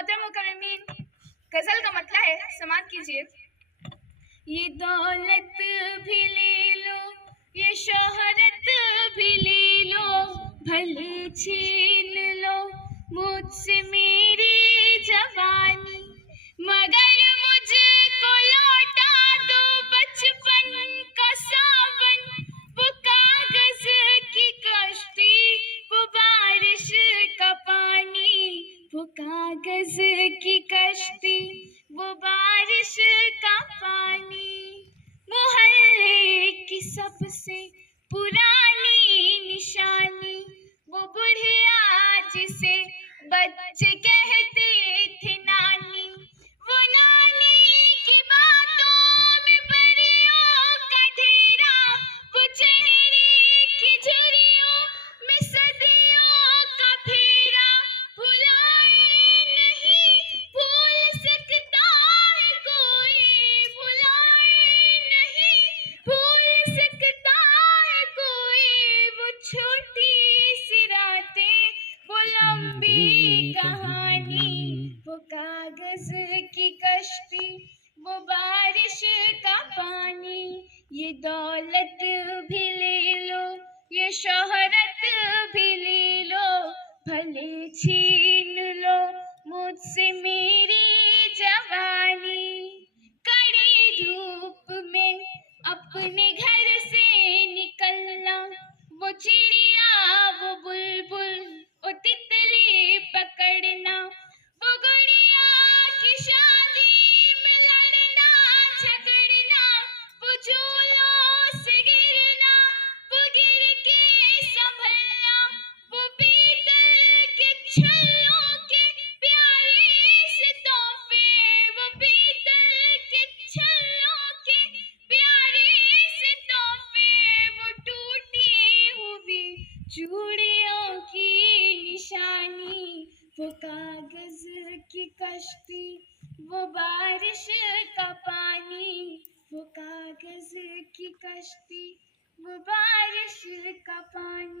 मोहतरम मुकर्रमीन, गजल का मतला है, समात कीजिए। ये दौलत भी ले लो, ये शोहरत भी ले लो, भले छीन लो मुझसे मेरी जवानी, मगर मुझको लौटा दो बचपन का सावन, वो कागज की कश्ती, वो बारिश का पानी, वो कागज की कश्ती, वो बारिश का पानी। मोहल्ले की सबसे पुरानी निशानी, वो बुढ़िया जिसे बच्चे कहते थे नानी, वो नानी की बातों में परियों का ढेरा, वो चेहरे की झुर्रियों में सदियों का फेरा। भुलाए नहीं भूल सकता है कोई, भुलाए नहीं भूल सकता है कोई, वो छोटी सी रातें, वो लंबी कहानी, वो कागज की कश्ती, वो बारिश का पानी। ये दौलत भी ले लो, ये शोहरत भी ले लो, भले छीन लो मुझसे मेरी जवानी। कड़ी धूप में अपने घर से निकलना, वो चिड़िया वो बुलबुल वो तितली पकड़ना, वो गुड़िया की शादी में लड़ना झगड़ना, वो झूलों से गिरना, वो गिर के संभलना, वो पीतल के छल्लों के प्यारे से तोहफे, वो पीतल के छल्लों के प्यारे से तोहफे, वो टूटी हुई चूड़ियों की निशानी, वो कागज की कश्ती, वो बारिश का पानी, वो कागज की कश्ती, वो बारिश का पानी।